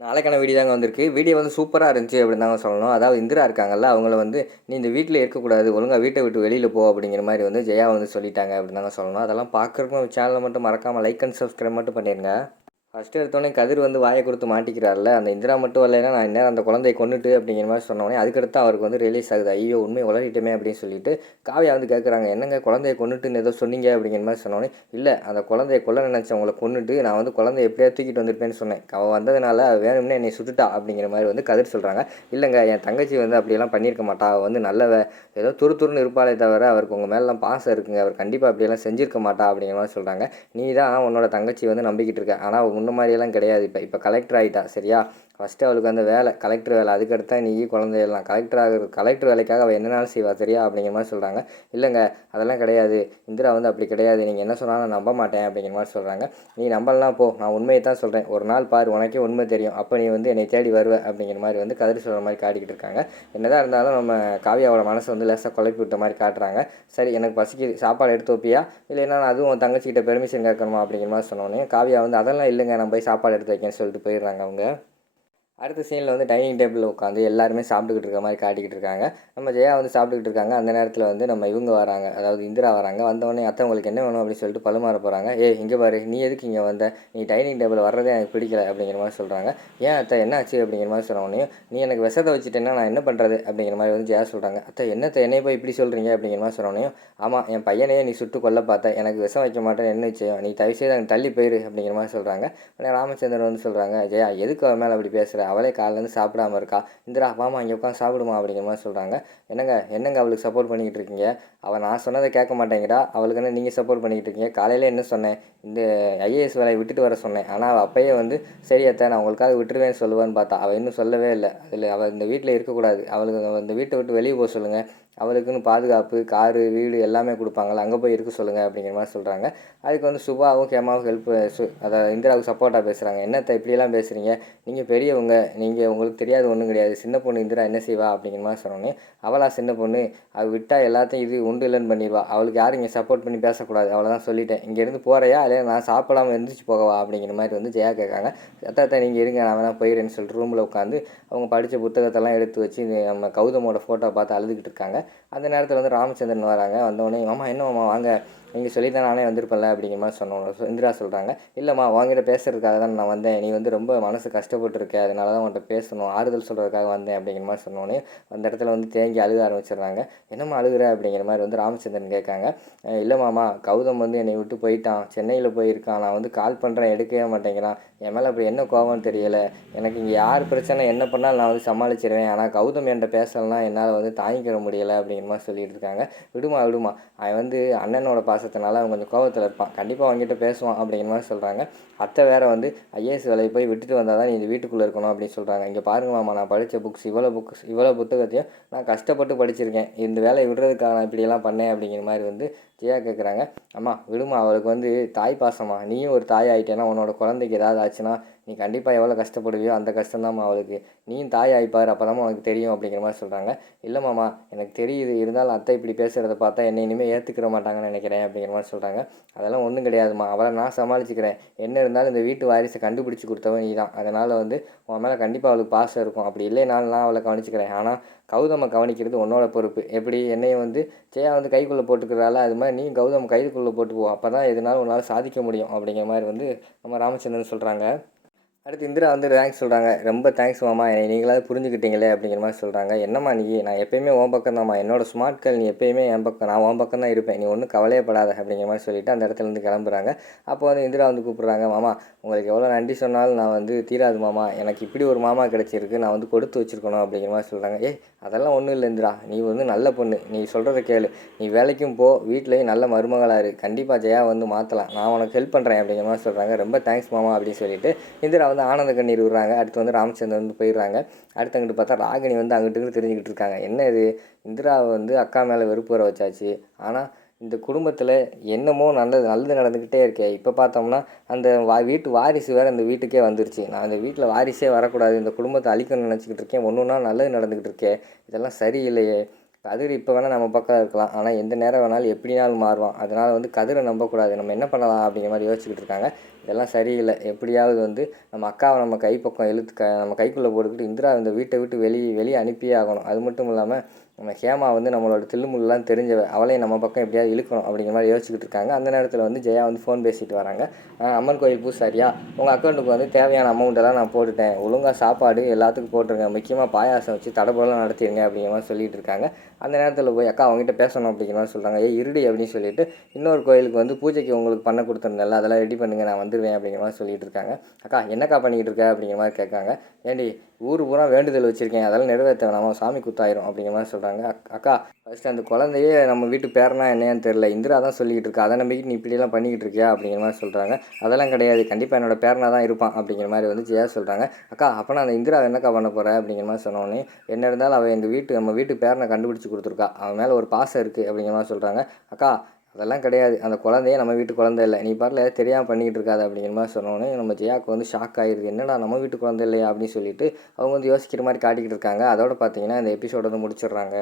நாளைக்கான வீடியோ தாங்க வந்திருக்கு. வீடியோ வந்து சூப்பராக இருந்துச்சு அப்படின்னு தாங்க சொல்லணும். அதாவது இந்திரா இருக்காங்கல்ல, அவங்கள வந்து "நீ இந்த வீட்டில் இருக்கக்கூடாது. ஒழுங்கா வீட்டை விட்டு வெளியில் போ" அப்படிங்கிற மாதிரி வந்து ஜெயா வந்து சொல்லிட்டாங்க அப்படின்னு தாங்க சொல்லணும். அதெல்லாம் பார்க்குறக்கும் சேனலை மட்டும் மறக்காமல் லைக் அண்ட் சப்ஸ்கிரைப் மட்டும் பண்ணிடுங்க. ஃபஸ்ட்டு எடுத்தோடனே கதிர் வந்து வாயை கொடுத்து மாட்டிக்கிறார்ல, அந்த இந்திரா மட்டும் வரலைன்னா நான் இந்நேரம் அந்த குழந்தைய கொன்னுட்டு அப்படிங்கிற மாதிரி சொன்னோடனே அதுக்கடுத்து அவருக்கு வந்து ரிலீஸ் ஆகுது. ஐயோ உண்மை உளறிட்டோமே அப்படின்னு சொல்லிட்டு காவியா வந்து கேட்குறாங்க, என்னங்க குழந்தைய கொன்னுட்டுன்னு ஏதோ சொன்னீங்க அப்படிங்கிற மாதிரி சொன்னோடனே, இல்லை அந்த குழந்தைய கொல்ல நினச்சவங்களை கொன்னுட்டு நான் வந்து குழந்தைய எப்படியா தூக்கிட்டு வந்திருப்பேன்னு சொன்னேன். அவள் வந்ததுனால வேணும்னே என்னை சுட்டுட்டா அப்படிங்கிற மாதிரி வந்து கதிர் சொல்கிறாங்க. இல்லைங்க, என் தங்கச்சி வந்து அப்படியெல்லாம் பண்ணியிருக்க மாட்டா, அவள் வந்து நல்லவ, ஏதோ துருன்னு இருப்பாளே தவிர அவருக்கு உங்கள் மேலாம் பாசம் இருக்குங்க, அவர் கண்டிப்பாக அப்படியெல்லாம் செஞ்சிருக்க மாட்டா அப்படிங்கிற மாதிரி சொல்கிறாங்க. நீ தான் உன்னோட தங்கச்சி வந்து நம்பிக்கிட்டு இருக்க, ஆனால் முன்ன மாதிரியெல்லாம் கிடையாது. இப்போ கலெக்டர் ஆகிட்டா சரியா? ஃபஸ்ட்டு அவளுக்கு அந்த வேலை கலெக்டர் வேலை, அதுக்கடுத்து நீ குழந்தையெல்லாம் கலெக்டர் வேலைக்காக அவள் என்னனாலும் செய்வா சரியா அப்படிங்கிற மாதிரி சொல்கிறாங்க. இல்லைங்க அதெல்லாம் கிடையாது, இந்திரா வந்து அப்படி கிடையாது, நீங்கள் என்ன சொன்னாலும் நான் நம்ப மாட்டேன் அப்படிங்கிற மாதிரி சொல்கிறாங்க. நீ நம்பலாம் போ, நான் உண்மையை தான் சொல்கிறேன், ஒரு நாள் பாரு உனக்கே உண்மை தெரியும், அப்போ நீ வந்து என்னை தேடி வருவ அப்படிங்கிற மாதிரி வந்து கதிர் சொல்கிற மாதிரி காட்டிக்கிட்டு இருக்காங்க. என்னதான் இருந்தாலும் நம்ம காவியாவோட மனசை வந்து லேசாக குழப்பி விட்ட மாதிரி காட்டுறாங்க. சரி எனக்கு பசிக்குது, சாப்பாடு எடுத்து வைப்பியா, இல்லைன்னா அதுவும் உன் தங்கச்சிக்கிட்ட பெர்மிஷன் கேட்கணுமா அப்படிங்கிற மாதிரி சொன்னோன்னே காவியா வந்து அதெல்லாம் இல்லைங்க நான் போய் சாப்பாடு எடுத்து வைக்கேன்னு சொல்லிட்டு போயிடுறாங்க அவங்க. அடுத்த சீனில் வந்து டைனிங் டேபிளில் உட்காந்து எல்லாருமே சாப்பிட்டுக்கிட்டு இருக்க மாதிரி காட்டிக்கிட்டு இருக்காங்க. நம்ம ஜெயா வந்து சாப்பிட்டுக்கிட்டு இருக்காங்க. அந்த நேரத்தில் வந்து நம்ம இவங்க வராங்க, அதாவது இந்திரா வராங்க. வந்தவொடனே அத்தை உங்களுக்கு என்ன வேணும் அப்படின்னு சொல்லிட்டு பழுமாற போகிறாங்க. இங்கே பாரு, நீ எதுக்கு இங்கே வந்த, நீ டைனிங் டேபிள் வர்றதே எனக்கு பிடிக்கல அப்படிங்கிற மாதிரி சொல்கிறாங்க. ஏன் அத்தை என்ன ஆச்சு அப்படிங்கிற மாதிரி சொன்னோடனே, நீ எனக்கு விஷத்தை வச்சுட்டேன்னா நான் என்ன பண்ணுறது அப்படிங்கிற மாதிரி வந்து ஜெயா சொல்கிறாங்க. அத்தை என்னத்தை என்னை போய் இப்படி சொல்கிறீங்க அப்படிங்கிற மாதிரி சொன்னோடனே, ஆமாம் என் பையனையே நீ சுட்டு கொல்ல பார்த்த, எனக்கு விஷம் வைக்க மாட்டேன்னு என்ன நிச்சயம், நீ தயவுசெய்து அங்கே தள்ளி போயிரு அப்படிங்கிற மாதிரி சொல்கிறாங்க. உடனே ராமச்சந்திரன் வந்து சொல்கிறாங்க, ஜெயா எதுக்கு அவன் மேலே அப்படி பேசுகிற, அவளே காலையிலேருந்து சாப்பிடாம இருக்கா, இந்திரா வாமா இங்கே உட்காந்து சாப்பிடுமா அப்படிங்கிற மாதிரி சொல்கிறாங்க. என்னங்க அவளுக்கு சப்போர்ட் பண்ணிக்கிட்டு இருக்கீங்க, அவள் நான் சொன்னதை கேட்க மாட்டேங்கிறா, அவளுக்கு என்ன நீங்கள் சப்போர்ட் பண்ணிக்கிட்டு இருக்கீங்க, காலையில் என்ன சொன்னேன், இந்த ஐஏஎஸ் வேலையை விட்டுட்டு வர சொன்னேன், ஆனால் அவள் அப்பயே வந்து சரி அத்தை நான் உங்களுக்காக விட்டுருவேன்னு சொல்லுவான்னு பார்த்தா அவள் இன்னும் சொல்லவே இல்லை. அதில் அவள் இந்த வீட்டில் இருக்கக்கூடாது, அவளுக்கு இந்த வீட்டை விட்டு வெளியே போக சொல்லுங்கள், அவளுக்குன்னு பாதுகாப்பு காரு வீடு எல்லாமே கொடுப்பாங்களா, அங்கே போய் இருக்க சொல்லுங்கள் அப்படிங்கிற மாதிரி சொல்கிறாங்க. அதுக்கு வந்து சுபாவும் ஹேமாவும் அதாவது இந்திராவுக்கு சப்போர்ட்டாக பேசுகிறாங்க. என்னத்தை இப்படியெல்லாம் பேசுகிறீங்க, நீங்கள் பெரியவங்க, நீங்கள் உங்களுக்கு தெரியாது ஒன்றும் கிடையாது, சின்ன பொண்ணு இந்திரா என்ன செய்வா அப்படிங்கிற மாதிரி சொன்னோன்னே, அவளா சின்ன பொண்ணு, அவள் விட்டால் எல்லாத்தையும் இது உண்டு இல்லைன்னு பண்ணிடுவா, அவளுக்கு யாரும் இங்கே சப்போர்ட் பண்ணி பேசக்கூடாது, அவ்வளோதான் சொல்லிட்டேன், இங்கேருந்து போகிறையா இல்லை நான் சாப்பிடாமல் இருந்துச்சு போகவா அப்படிங்கிற மாதிரி வந்து ஜெயா கேட்காங்க. அத்தை நீங்கள் இருங்க நான் வேணா போயிடுறேன்னு சொல்லிட்டு ரூமில் உட்காந்து அவங்க படித்த புத்தகத்தெல்லாம் எடுத்து வச்சு நம்ம கௌதமோட ஃபோட்டோ பார்த்து அழுதுகிட்டு இருக்காங்க. அந்த நேரத்தில் வந்து ராமச்சந்திரன் வராங்க. வந்தோடனே மாமா என்ன மாமா வாங்க, நீங்கள் சொல்லி தான் நானே வந்திருப்பேன்ல அப்படிங்கிற மாதிரி சொன்னோம். இந்திரா சொல்கிறாங்க, இல்லைம்மா உங்ககிட்ட பேசுகிறதுக்காக தான் நான் வந்தேன், நீ வந்து ரொம்ப மனசு கஷ்டப்பட்டுருக்க, அதனால தான் உன்கிட்ட பேசணும், ஆறுதல் சொல்கிறதுக்காக வந்தேன் அப்படிங்கிற மாதிரி சொன்னோன்னே அந்த இடத்துல வந்து தேங்கி அழுக ஆரம்பிச்சிடுறாங்க. என்னம்மா அழுகிற அப்படிங்கிற மாதிரி வந்து ராமச்சந்திரன் கேட்காங்க. இல்லை மாமா, கௌதம் வந்து என்னை விட்டு போயிட்டான், சென்னையில் போயிருக்கான், நான் வந்து கால் பண்ணுறேன் எடுக்கவே மாட்டேங்கிறான், என் மேலே அப்படி என்ன கோபம்னு தெரியலை, எனக்கு இங்கே யார் பிரச்சனை என்ன பண்ணாலும் நான் வந்து சமாளிச்சிடுவேன், ஆனால் கௌதம் என்கிட்ட பேசலாம் என்னால் வந்து தாங்கிக்கிற முடியலை அப்படிங்கிற மாதிரி சொல்லிட்டு இருக்காங்க. விடுமா அவன் வந்து அண்ணனோட பாசத்தினால அவன் கொஞ்சம் கோபத்தில் இருப்பான், கண்டிப்பாக அவங்ககிட்ட பேசுவான் அப்படிங்கிற மாதிரி சொல்கிறாங்க. அத்தை வேறு வந்து ஐஏஎஸ் வேலையை போய் விட்டுட்டு வந்தால் தான் நீ இந்த வீட்டுக்குள்ளே இருக்கணும் அப்படின்னு சொல்கிறாங்க. இங்கே பாருங்க மாமா, நான் படித்த இவ்வளோ புத்தகத்தையும் நான் கஷ்டப்பட்டு படிச்சிருக்கேன், இந்த வேலையை விடுறதுக்காக நான் இப்படியெல்லாம் பண்ணேன் அப்படிங்கிற மாதிரி வந்து ஜெயா கேட்குறாங்க. அம்மா விடுமா, அவளுக்கு வந்து தாய் பாசமா, நீயும் ஒரு தாய் ஆகிட்டேன்னா உன்னோட குழந்தைக்கு ஏதாவது ஆச்சுன்னா நீ கண்டிப்பாக எவ்வளோ கஷ்டப்படுவியோ அந்த கஷ்டம்தாம்மா அவளுக்கு, நீயும் தாய் ஆகிப்பார் அப்போ தான் உனக்கு தெரியும் அப்படிங்கிற மாதிரி சொல்கிறாங்க. இல்லை மாமா எனக்கு தெரியுது, இருந்தாலும் அத்தை இப்படி பேசுகிறத பார்த்தா என்னை இனிமேல் ஏற்றுக்கிற மாட்டாங்கன்னு நினைக்கிறேன் அப்படிங்கிற மாதிரி சொல்கிறாங்க. அதெல்லாம் ஒன்றும் கிடையாதுமா, அவளை நான் சமாளிச்சுக்கிறேன், என்ன இருந்தாலும் இந்த வீட்டு வாரிசை கண்டுபிடிச்சி கொடுத்தவன் நீ தான், அதனால் வந்து உன் மேலே கண்டிப்பாக அவளுக்கு பாசம் இருக்கும், அப்படி இல்லைனாலும் நான் அவளை கவனிச்சுக்கிறேன், ஆனால் கௌதமை கவனிக்கிறது உன்னோட பொறுப்பு, எப்படி என்னையை வந்து ஜெயா வந்து கைக்குள்ளே போட்டுக்கிறாள் அது மாதிரி நீ கௌதம் கைதுக்குள்ளே போட்டு போ, அப்போ தான் எதுனாலும் உன்னால் சாதிக்க முடியும் அப்படிங்கிற மாதிரி வந்து நம்ம ராமச்சந்திரன் சொல்கிறாங்க. அடுத்து இந்திரா வந்து தேங்க்ஸ் சொல்கிறாங்க. ரொம்ப தேங்க்ஸ் மாமா, என்னை நீங்களாவது புரிஞ்சுக்கிட்டீங்களே அப்படிங்கிற மாதிரி சொல்கிறாங்க. என்னம்மா நீ, நான் எப்போயுமே உன் பக்கம் தான்மா, என்னோட ஸ்மார்ட் கேர்ள் நீ எப்போயுமே என் பக்கம், நான் உன் பக்கம் தான் இருப்பேன், நீ ஒன்றும் கவலையப்படாத அப்படிங்கிற மாதிரி சொல்லிவிட்டு அந்த இடத்துலேருந்து கிளம்புறாங்க. அப்போ வந்து இந்திரா வந்து கூப்பிட்றாங்க, மாமா உங்களுக்கு எவ்வளோ நன்றி சொன்னாலும் நான் வந்து தீராது மாமா, எனக்கு இப்படி ஒரு மாமா கிடச்சிருக்கு, நான் வந்து கொடுத்து வச்சுருக்கணும் அப்படிங்கிற மாதிரி சொல்கிறாங்க. அதெல்லாம் ஒன்றும் இல்லை இந்திரா, நீ வந்து நல்ல பொண்ணு, நீ சொல்கிறத கேளு, நீ வேலைக்கும் போ, வீட்லேயும் நல்ல மருமகளாக இரு, கண்டிப்பாக ஜெயா வந்து மாற்றலாம், நான் உனக்கு ஹெல்ப் பண்ணுறேன் அப்படிங்கிற மாதிரி சொல்கிறாங்க. ரொம்ப தேங்க்ஸ் மாமா அப்படின்னு சொல்லிட்டு இந்திரா வந்து ஆனந்த கண்ணீர் விடுறாங்க. அடுத்து வந்து ராமச்சந்திரன் வந்து போயிடுறாங்க. அடுத்து அங்கிட்டு பார்த்தா ராகினி வந்து அங்கிட்டு தெரிஞ்சுக்கிட்டு இருக்காங்க. என்ன இது, இந்திராவை வந்து அக்கா மேலே வெறுப்பு வர வச்சாச்சு, ஆனால் இந்த குடும்பத்தில் என்னமோ நல்லது நடந்துக்கிட்டே இருக்கே, இப்போ பார்த்தோம்னா அந்த வீட்டு வாரிசு வேறு இந்த வீட்டுக்கே வந்துருச்சு, நான் இந்த வீட்டில் வாரிசே வரக்கூடாது, இந்த குடும்பத்தை அழிக்கணும்னு நினச்சிக்கிட்டு இருக்கேன், ஒன்று ஒன்றா நல்லது நடந்துக்கிட்டு இருக்கே, இதெல்லாம் சரியில்லையே, கதிர் இப்போ வேணால் நம்ம பக்கம் இருக்கலாம், ஆனால் எந்த நேரம் வேணாலும் எப்படினாலும் மாறுவான். அதனால் வந்து கதிரை நம்பக்கூடாது. நம்ம என்ன பண்ணலாம் அப்படிங்கிற மாதிரி யோசிச்சுக்கிட்டு இருக்காங்க. இதெல்லாம் சரியில்லை. எப்படியாவது வந்து நம்ம அக்காவை நம்ம கை பக்கம் இழுத்து நம்ம கைக்குள்ளே போட்டுக்கிட்டு இந்திரா இந்த வீட்டை விட்டு வெளியே அனுப்பியே ஆகணும். அது மட்டும் இல்லாமல் நம்ம ஹேமா வந்து நம்மளோட தில்லுமுல்லாம் தெரிஞ்சவ, அவளையும் நம்ம பக்கம் எப்படியாவது இழுக்கணும் அப்படிங்கிற மாதிரி யோசிச்சுக்கிட்டு இருக்காங்க. அந்த நேரத்தில் வந்து ஜெயா வந்து ஃபோன் பேசிட்டு வராங்க. அம்மன் கோயில் பூசாரியா, உங்கள் அக்கௌண்ட்டுக்கு வந்து தேவையான அமௌண்ட்டெல்லாம் நான் போட்டுட்டேன், ஒழுங்காக சாப்பாடு எல்லாத்துக்கும் போட்டுருங்க, முக்கியமாக பாயாசம் வச்சு தடபுடலாம் நடத்திடுங்க அப்படிங்கிற மாதிரி சொல்லிட்டு இருக்காங்க. அந்த நேரத்தில் போய் அக்கா அவங்ககிட்ட பேசணும் அப்படிங்கிற மாதிரி சொல்கிறாங்க. இருடி அப்படின்னு சொல்லிட்டு இன்னொரு கோயிலுக்கு வந்து பூஜைக்கு உங்களுக்கு பண்ண கொடுத்துருந்தேன்ல, அதெல்லாம் ரெடி பண்ணுங்க, நான் வந்துடுவேன் அப்படிங்கிற மாதிரி சொல்லிட்டு இருக்காங்க. அக்கா என்னக்கா பண்ணிக்கிட்டு இருக்க அப்படிங்கிற மாதிரி கேட்காங்க. ஏண்டி ஊர் பூரா வேண்டுதல் வச்சுருக்கேன், அதெல்லாம் நிறைவேற்ற வேணாமா, சாமி குத்தாயிரும் அப்படிங்கிற மாதிரி சொல்கிறாங்க. அக்கா ஃபஸ்ட்டு அந்த குழந்தையே நம்ம வீட்டு பேரனா என்னன்னு தெரில, இந்திரா தான் சொல்லிக்கிட்டு இருக்கா, அதை நம்பிக்கிட்டு நீ இப்படியெல்லாம் பண்ணிக்கிட்டு இருக்கியா அப்படிங்கிற மாதிரி சொல்கிறாங்க. அதெல்லாம் கிடையாது, கண்டிப்பாக என்னோட பேரனாக தான் இருப்பான் அப்படிங்கிற மாதிரி வந்து ஜெயா சொல்கிறாங்க. அக்கா அப்போ நான் அந்த இந்திரா என்னக்கா பண்ண போகிறேன் அப்படிங்கிற மாதிரி சொன்னோன்னே, என்ன இருந்தாலும் அவள் நம்ம வீட்டு பேரனை கண்டுபிடிச்சி கொடுத்துருக்கா, அவன் மேலே ஒரு பாசம் இருக்குது அப்படிங்கிற மாதிரி சொல்கிறாங்க. அக்கா அதெல்லாம் கிடையாது, அந்த குழந்தையே நம்ம வீட்டு குழந்தை இல்லை, நீ பாட்டில் தெரியாமல் பண்ணிக்கிட்டு இருக்காது அப்படிங்கிற மாதிரி சொன்னோன்னே நம்ம ஜெயாவுக்கு வந்து ஷாக் ஆகிடுது. என்னடா நம்ம வீட்டு குழந்தை இல்லையா அப்படின்னு சொல்லிட்டு அவங்க வந்து யோசிக்கிற மாதிரி காட்டிக்கிட்டு இருக்காங்க. அதோட பார்த்தீங்கன்னா இந்த எபிசோட வந்து முடிச்சிடுறாங்க.